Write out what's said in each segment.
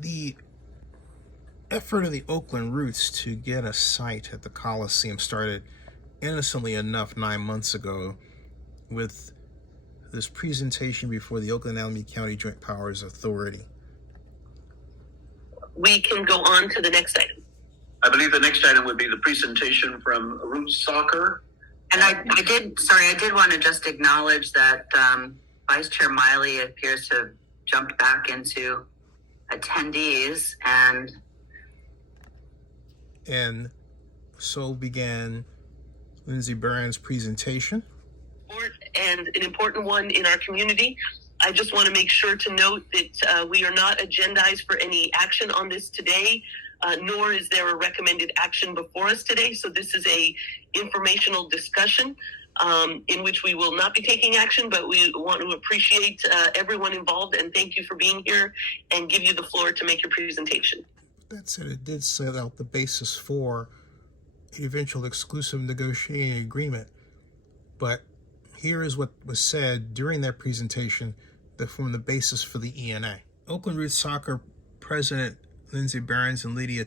The effort of the Oakland Roots to get a site at the Coliseum started innocently enough 9 months ago with this presentation before the Oakland-Alameda County Joint Powers Authority. We can go on to the next item. I believe the next item would be the presentation from Roots Soccer. And I did want to just acknowledge that Vice Chair Miley appears to have jumped back into attendees, and so began Lindsay Barenz' presentation. And an important one in our community. I just want to make sure to note that we are not agendized for any action on this today, nor is there a recommended action before us today. So this is a informational discussion in which we will not be taking action, but we want to appreciate everyone involved and thank you for being here and give you the floor to make your presentation. That said, it did set out the basis for an eventual exclusive negotiating agreement. But here is what was said during that presentation that formed the basis for the ENA. Oakland Roots Soccer President Lindsay Barenz and Lydia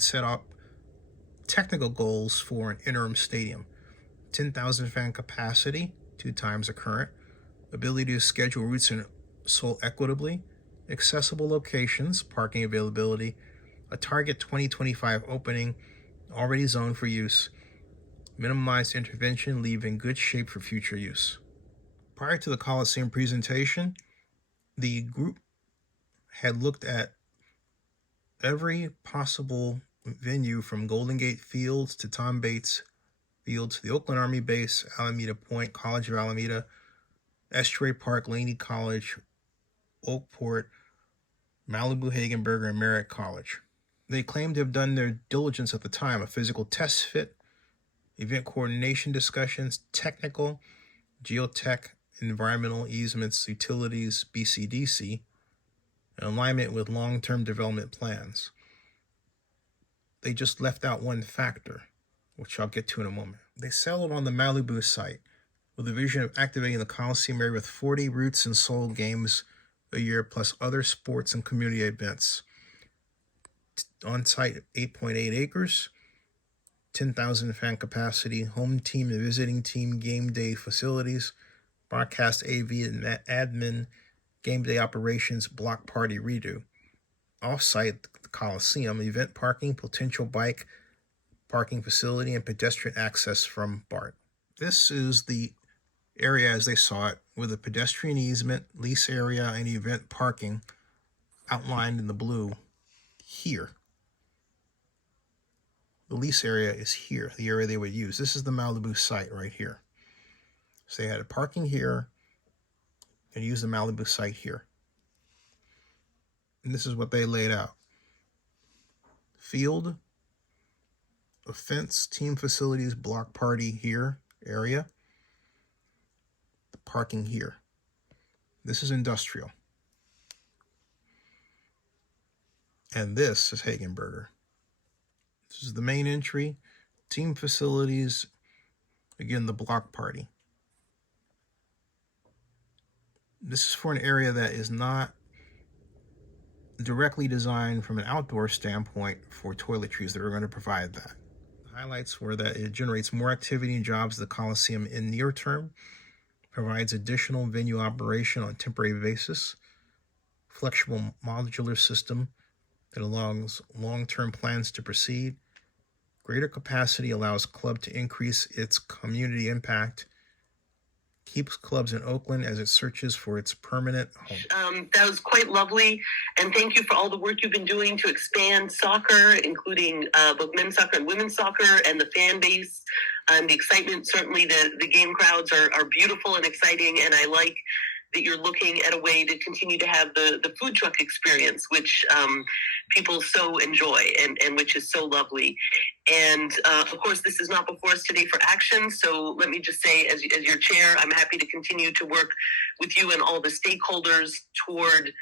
set up technical goals for an interim stadium. 10,000 fan capacity, 2 times the current, ability to schedule routes and sold equitably, accessible locations, parking availability, a target 2025 opening, already zoned for use, minimized intervention, leave in good shape for future use. Prior to the Coliseum presentation, the group had looked at every possible venue from Golden Gate Fields to Tom Bates Fields, the Oakland Army Base, Alameda Point, College of Alameda, Estuary Park, Laney College, Oakport, Malibu Hagenberger, and Merritt College. They claimed to have done their diligence at the time, a physical test fit, event coordination discussions, technical, geotech, environmental easements, utilities, BCDC, and alignment with long-term development plans. They just left out one factor, which I'll get to in a moment. They settled on the Malibu site with a vision of activating the Coliseum area with 40 Roots and Soul games a year, plus other sports and community events. On-site 8.8 acres, 10,000 fan capacity, home team and visiting team game day facilities, broadcast AV and admin, game day operations, block party redo. Off-site, the Coliseum, event parking, potential bike parking facility, and pedestrian access from BART. This is the area as they saw it, with a pedestrian easement, lease area, and event parking outlined in the blue here. The lease area is here, the area they would use. This is the Malibu site right here. So they had a parking here and use the Malibu site here. And this is what they laid out. Field, a fence, team facilities, block party here, area. The parking here. This is industrial. And this is Hagenberger. This is the main entry, team facilities, again, the block party. This is for an area that is not directly designed from an outdoor standpoint for toiletries that are going to provide that. The highlights were that it generates more activity and jobs at the Coliseum in near term, provides additional venue operation on a temporary basis, flexible modular system that allows long-term plans to proceed, greater capacity allows club to increase its community impact, keeps clubs in Oakland as it searches for its permanent home. That was quite lovely, and thank you for all the work you've been doing to expand soccer, including both men's soccer and women's soccer, and the fan base, and the excitement. Certainly the game crowds are beautiful and exciting, and I like that you're looking at a way to continue to have the food truck experience, which people so enjoy and which is so lovely. And of course, this is not before us today for action. So let me just say, as your chair, I'm happy to continue to work with you and all the stakeholders toward,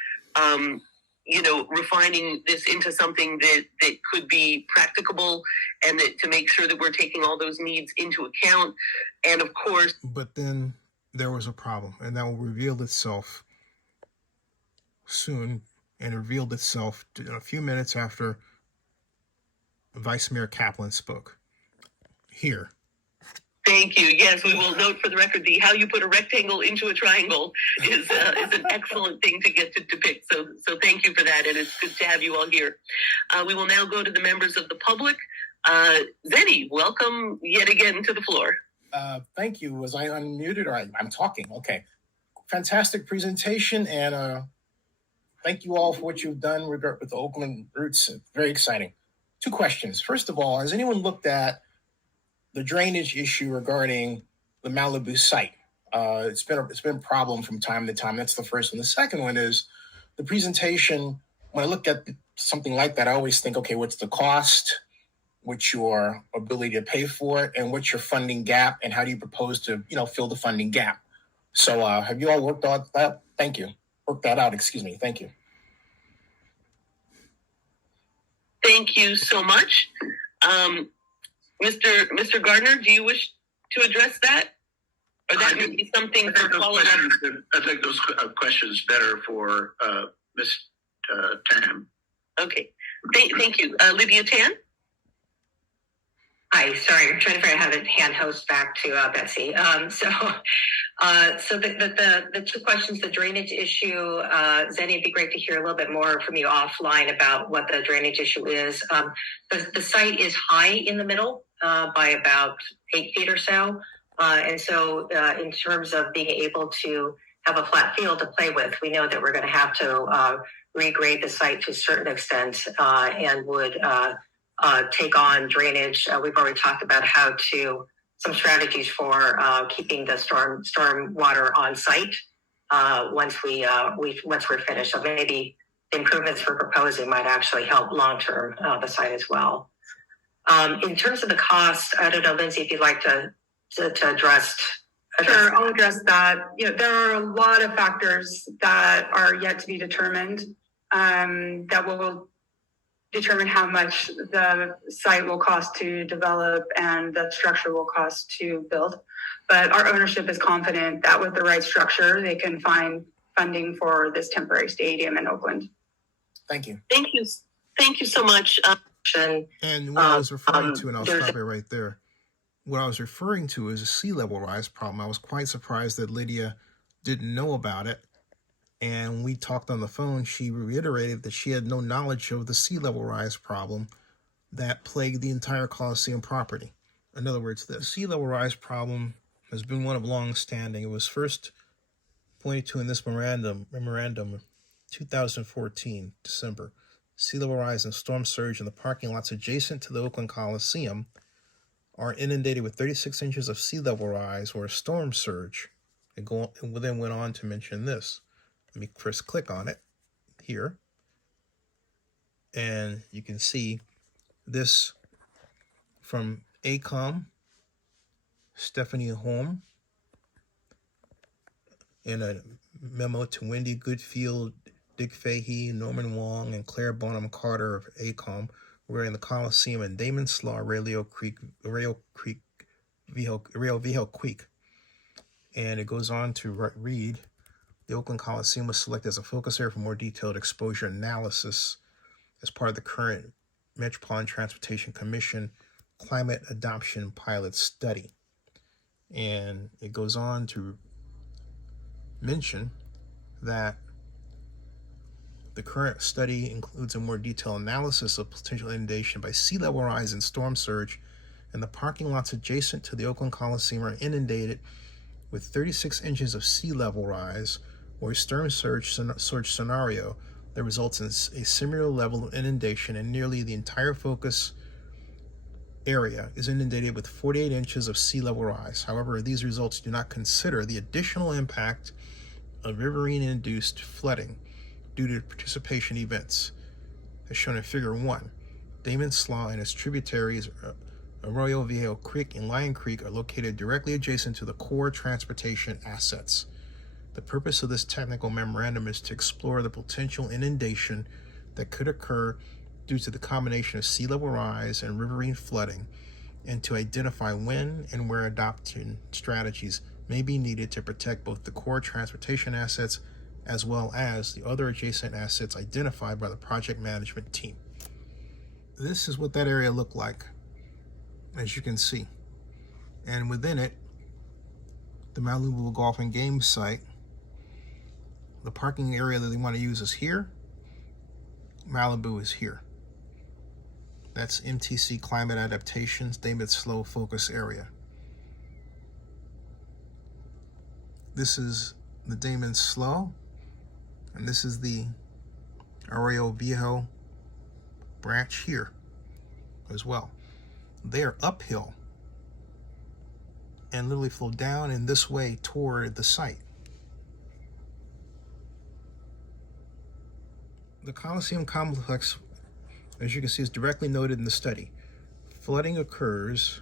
refining this into something that could be practicable, and that to make sure that we're taking all those needs into account. And of course, but then there was a problem, and that will reveal itself soon and revealed itself a few minutes after Vice Mayor Kaplan spoke. Here. Thank you. Yes, we will note for the record how you put a rectangle into a triangle is an excellent thing to get to depict. So thank you for that, and it's good to have you all here. We will now go to the members of the public. Zenny, welcome yet again to the floor. Thank you. Was I unmuted or I'm talking? Okay. Fantastic presentation, and thank you all for what you've done with the Oakland Roots. Very exciting. 2 questions. First of all, has anyone looked at the drainage issue regarding the Malibu site? It's been a problem from time to time. That's the first one. The second one is the presentation. When I look at something like that, I always think, okay, what's the cost? What's your ability to pay for it? And what's your funding gap? And how do you propose to, fill the funding gap? So have you all worked on that? Thank you. Worked that out, excuse me. Thank you. Thank you so much. Mr. Gardner, do you wish to address that? Or that would be something for follow-up? I think those questions better for Ms. Tam. Okay. Thank you. Lydia Tan? Hi, sorry, I'm trying to figure out how to hand host back to Betsy. So the 2 questions, the drainage issue, Zenny, it'd be great to hear a little bit more from you offline about what the drainage issue is. The site is high in the middle by about 8 feet or so. And so in terms of being able to have a flat field to play with, we know that we're going to have to regrade the site to a certain extent and would take on drainage. We've already talked about some strategies for keeping the storm water on site once we're finished. So maybe the improvements we're proposing might actually help long term the site as well. In terms of the cost, I don't know, Lindsay, if you'd like to address. Sure, I'll address that. There are a lot of factors that are yet to be determined that will determine how much the site will cost to develop and the structure will cost to build. But our ownership is confident that with the right structure, they can find funding for this temporary stadium in Oakland. Thank you. Thank you. Thank you so much. And what I was referring to, and I'll stop it right there, what I was referring to is a sea level rise problem. I was quite surprised that Lydia didn't know about it. And when we talked on the phone, she reiterated that she had no knowledge of the sea level rise problem that plagued the entire Coliseum property. In other words, the sea level rise problem has been one of long standing. It was first pointed to in this memorandum 2014, December. Sea level rise and storm surge in the parking lots adjacent to the Oakland Coliseum are inundated with 36 inches of sea level rise or a storm surge. It then went on to mention this. Let me first click on it here. And you can see this from ACOM, Stephanie Holm, in a memo to Wendy Goodfield, Dick Fahey, Norman Wong, and Claire Bonham Carter of ACOM regarding the Coliseum and Damon Slaw, Rail Viejo Creek. And it goes on to read, the Oakland Coliseum was selected as a focus area for more detailed exposure analysis as part of the current Metropolitan Transportation Commission Climate Adoption Pilot Study. And it goes on to mention that the current study includes a more detailed analysis of potential inundation by sea level rise and storm surge, and the parking lots adjacent to the Oakland Coliseum are inundated with 36 inches of sea level rise or a storm surge scenario that results in a similar level of inundation, and nearly the entire focus area is inundated with 48 inches of sea level rise. However, these results do not consider the additional impact of riverine-induced flooding due to participation events, as shown in Figure 1. Damon Slaw and its tributaries, Arroyo Viejo Creek and Lion Creek, are located directly adjacent to the core transportation assets. The purpose of this technical memorandum is to explore the potential inundation that could occur due to the combination of sea level rise and riverine flooding, and to identify when and where adoption strategies may be needed to protect both the core transportation assets as well as the other adjacent assets identified by the project management team. This is what that area looked like, as you can see. And within it, the Malibu Golf and Games site, the parking area that they want to use is here. Malibu is here. That's MTC Climate Adaptations, David Slow Focus Area. This is the Damon Slow, and this is the Arroyo Viejo branch here as well. They're uphill and literally flow down in this way toward the site. The Coliseum complex, as you can see, is directly noted in the study. Flooding occurs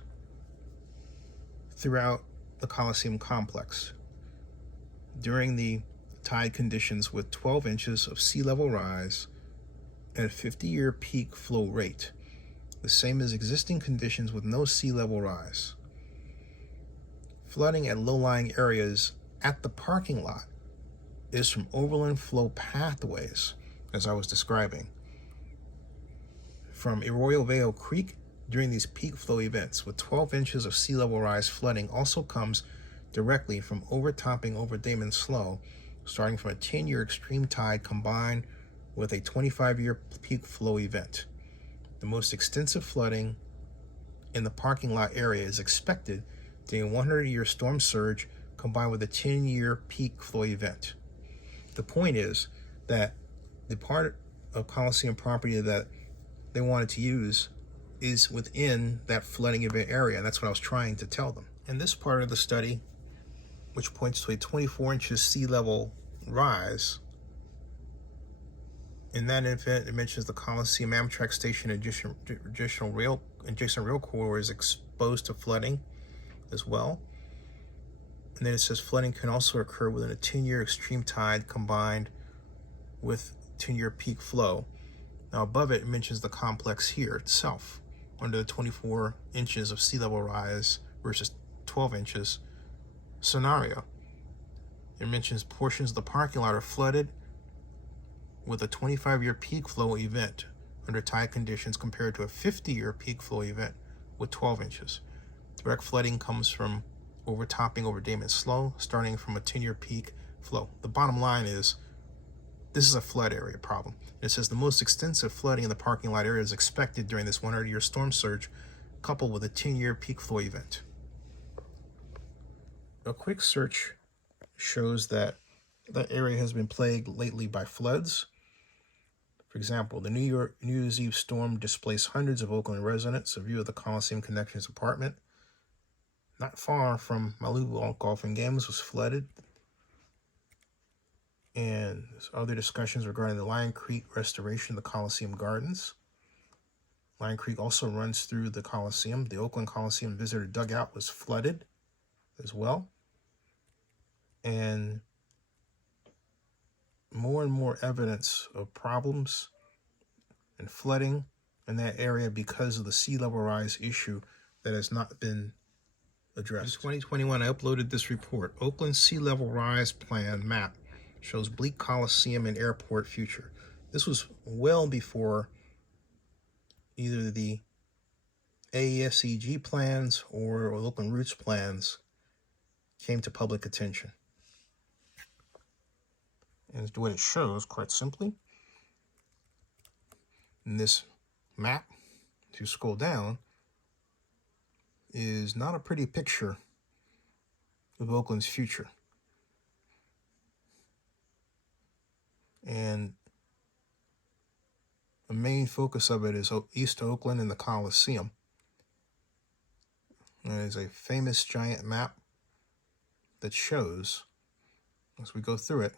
throughout the Coliseum complex during the tide conditions with 12 inches of sea level rise and a 50-year peak flow rate, the same as existing conditions with no sea level rise. Flooding at low-lying areas at the parking lot is from overland flow pathways, as I was describing. From Arroyo Viejo Creek during these peak flow events with 12 inches of sea level rise, flooding also comes directly from overtopping over Damon Slow, starting from a 10-year extreme tide combined with a 25-year peak flow event. The most extensive flooding in the parking lot area is expected during a 100-year storm surge combined with a 10-year peak flow event. The point is that the part of Coliseum property that they wanted to use is within that flooding event area, and that's what I was trying to tell them. In this part of the study, which points to a 24 inches sea level rise, in that event, it mentions the Coliseum Amtrak station adjacent rail corridor is exposed to flooding as well. And then it says flooding can also occur within a 10-year extreme tide combined with 10-year peak flow. Now above it, it mentions the complex here itself, under the 24 inches of sea level rise versus 12 inches scenario. It mentions portions of the parking lot are flooded with a 25-year peak flow event under tide conditions compared to a 50-year peak flow event with 12 inches. Direct flooding comes from overtopping over Damon Slow, starting from a 10-year peak flow. The bottom line is, this is a flood area problem. It says the most extensive flooding in the parking lot area is expected during this 100-year storm surge, coupled with a 10-year peak flow event. A quick search shows that that area has been plagued lately by floods. For example, the New Year's Eve storm displaced hundreds of Oakland residents. A view of the Coliseum Connections apartment, not far from Malibu Golf and Games, was flooded. And there's other discussions regarding the Lion Creek restoration of the Coliseum Gardens. Lion Creek also runs through the Coliseum. The Oakland Coliseum visitor dugout was flooded as well. And more evidence of problems and flooding in that area because of the sea level rise issue that has not been addressed. In 2021, I uploaded this report. Oakland Sea Level Rise Plan Map shows bleak Coliseum and airport future. This was well before either the AASEG plans or Oakland Roots plans came to public attention. And what it shows, quite simply, in this map, if you scroll down, is not a pretty picture of Oakland's future. And the main focus of it is East Oakland and the Coliseum. And it is a famous giant map that shows, as we go through it,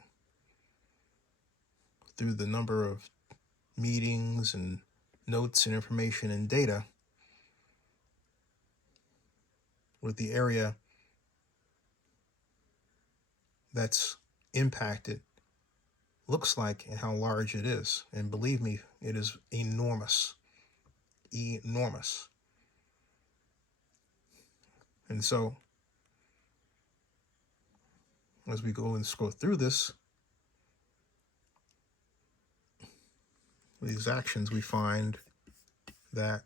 through the number of meetings and notes and information and data, with the area that's impacted looks like and how large it is. And believe me, it is enormous. Enormous. And so, as we go and scroll through this, these actions, we find that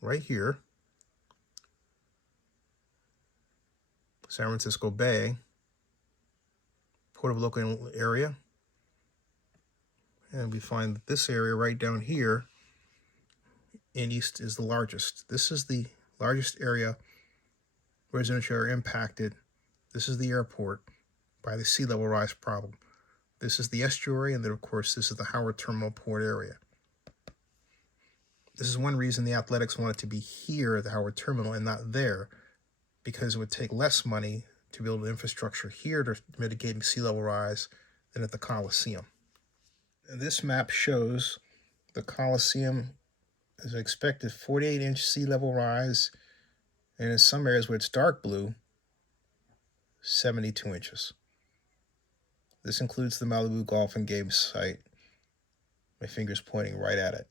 right here, San Francisco Bay, Port of Oakland area, and we find that this area right down here in east is the largest. This is the largest area residential area impacted. This is the airport by the sea level rise problem. This is the estuary, and then of course this is the Howard Terminal Port area. This is one reason the Athletics wanted to be here at the Howard Terminal and not there, because it would take less money to build infrastructure here to mitigate sea level rise than at the Coliseum. And this map shows the Coliseum is an expected 48-inch sea level rise, and in some areas where it's dark blue, 72 inches. This includes the Malibu Golf and Game Site. My finger's pointing right at it.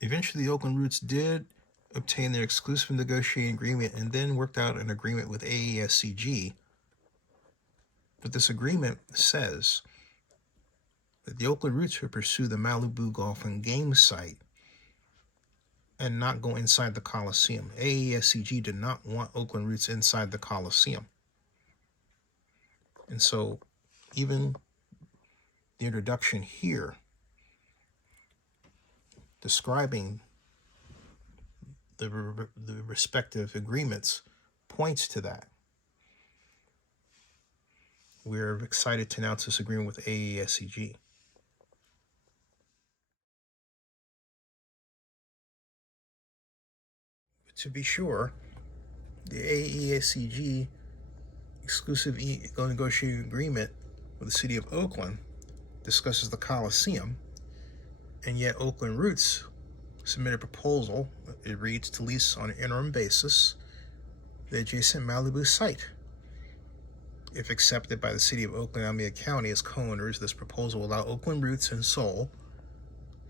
Eventually, the Oakland Roots did obtain their exclusive negotiating agreement and then worked out an agreement with AASEG. But this agreement says that the Oakland Roots would pursue the Malibu Golf and Game Site and not go inside the Coliseum. AASEG did not want Oakland Roots inside the Coliseum. And so even the introduction here describing the respective agreements points to that. We're excited to announce this agreement with AASEG. To be sure, the AASEG exclusive negotiating agreement with the City of Oakland discusses the Coliseum, and yet Oakland Roots submitted a proposal. It reads to lease on an interim basis the adjacent Malibu site. If accepted by the City of Oakland-Alameda County as co-owners, this proposal will allow Oakland Roots and Soul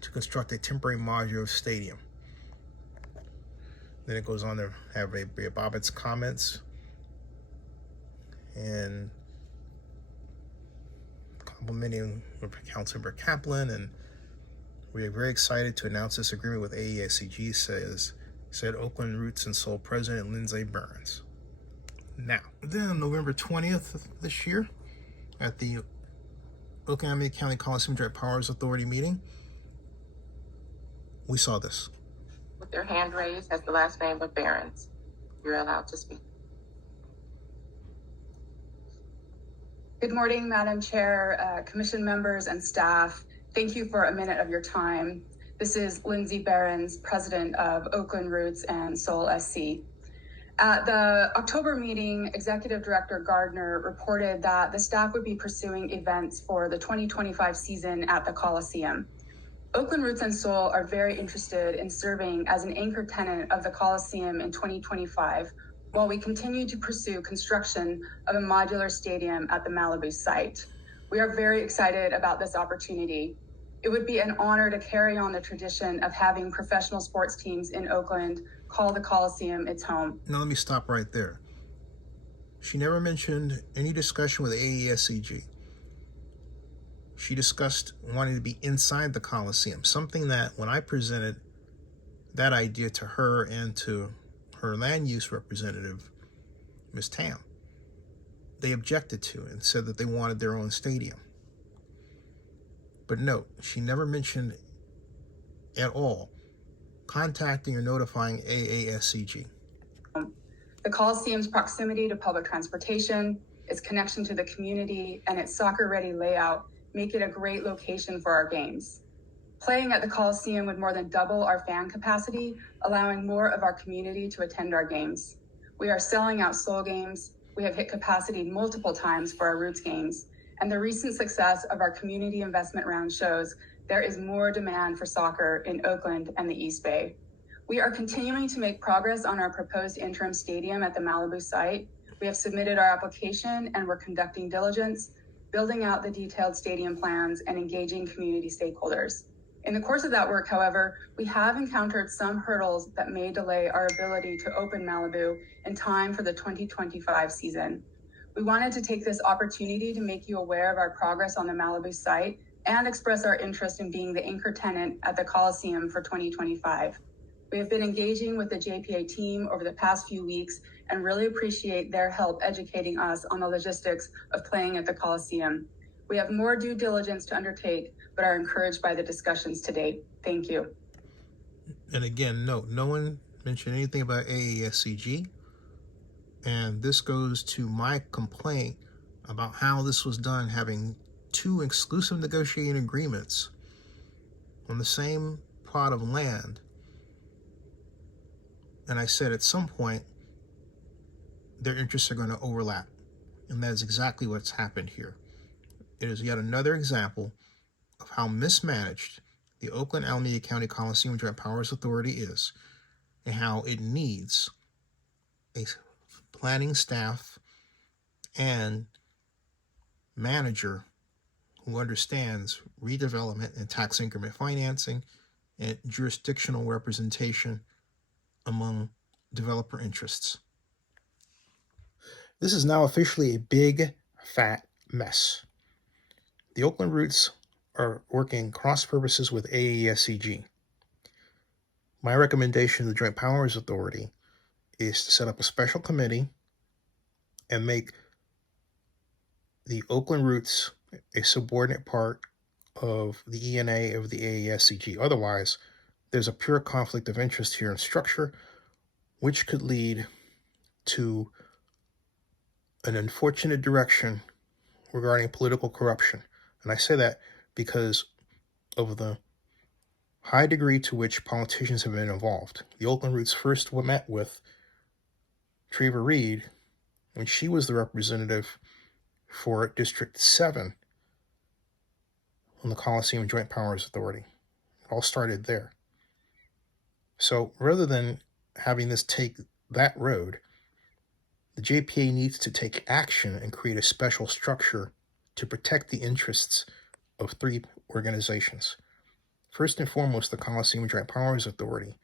to construct a temporary modular stadium. Then it goes on to have Ray Bobbitt's comments and complimenting Councilmember Kaplan, and we are very excited to announce this agreement with AASEG, said Oakland Roots and Soul President Lindsay Barenz. Now, then on November 20th of this year, at the Oakland-Alameda County Coliseum Joint Powers Authority meeting, we saw this. With their hand raised has the last name of Barenz. You're allowed to speak. Good morning, Madam Chair, Commission members, and staff. Thank you for a minute of your time. This is Lindsay Barenz, President of Oakland Roots and Soul SC. At the October meeting, Executive Director Gardner reported that the staff would be pursuing events for the 2025 season at the Coliseum. Oakland Roots and Soul are very interested in serving as an anchor tenant of the Coliseum in 2025, while we continue to pursue construction of a modular stadium at the Malibu site. We are very excited about this opportunity. It would be an honor to carry on the tradition of having professional sports teams in Oakland call the Coliseum its home. Now let me stop right there. She never mentioned any discussion with AASEG. She discussed wanting to be inside the Coliseum, something that when I presented that idea to her and to her land use representative, Ms. Tam, they objected to and said that they wanted their own stadium. But note, she never mentioned at all contacting or notifying AASEG. The Coliseum's proximity to public transportation, its connection to the community, and its soccer-ready layout make it a great location for our games. Playing at the Coliseum would more than double our fan capacity, allowing more of our community to attend our games. We are selling out Soul games. We have hit capacity multiple times for our Roots games, and the recent success of our community investment round shows there is more demand for soccer in Oakland and the East Bay. We are continuing to make progress on our proposed interim stadium at the Malibu site. We have submitted our application and we're conducting diligence, building out the detailed stadium plans, and engaging community stakeholders. In the course of that work, however, we have encountered some hurdles that may delay our ability to open Malibu in time for the 2025 season. We wanted to take this opportunity to make you aware of our progress on the Malibu site and express our interest in being the anchor tenant at the Coliseum for 2025. We have been engaging with the JPA team over the past few weeks and really appreciate their help educating us on the logistics of playing at the Coliseum. We have more due diligence to undertake, but are encouraged by the discussions to date. Thank you. And again, no one mentioned anything about AASEG. And this goes to my complaint about how this was done, having two exclusive negotiating agreements on the same plot of land. And I said at some point, their interests are going to overlap. And that is exactly what's happened here. It is yet another example of how mismanaged the Oakland-Alameda County Coliseum Joint Powers Authority is, and how it needs a planning staff and manager who understands redevelopment and tax increment financing and jurisdictional representation among developer interests. This is now officially a big, fat mess. The Oakland Roots are working cross purposes with AASEG. My recommendation to the Joint Powers Authority is to set up a special committee and make the Oakland Roots a subordinate part of the ENA of the AASEG. Otherwise, there's a pure conflict of interest here in structure, which could lead to an unfortunate direction regarding political corruption. And I say that because of the high degree to which politicians have been involved. The Oakland Roots first met with Treva Reed when she was the representative for District 7 on the Coliseum Joint Powers Authority. It all started there. So rather than having this take that road, the JPA needs to take action and create a special structure to protect the interests of three organizations. First and foremost, the Coliseum Joint Powers Authority,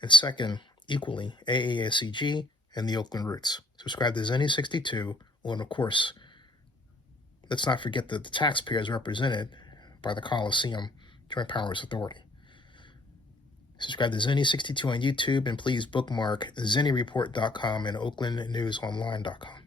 and second, equally, AASEG and the Oakland Roots. Subscribe to Zenny 62, and of course, let's not forget that the taxpayers represented by the Coliseum Joint Powers Authority. Subscribe to Zenny 62 on YouTube, and please bookmark ZennyReport.com and OaklandNewsOnline.com.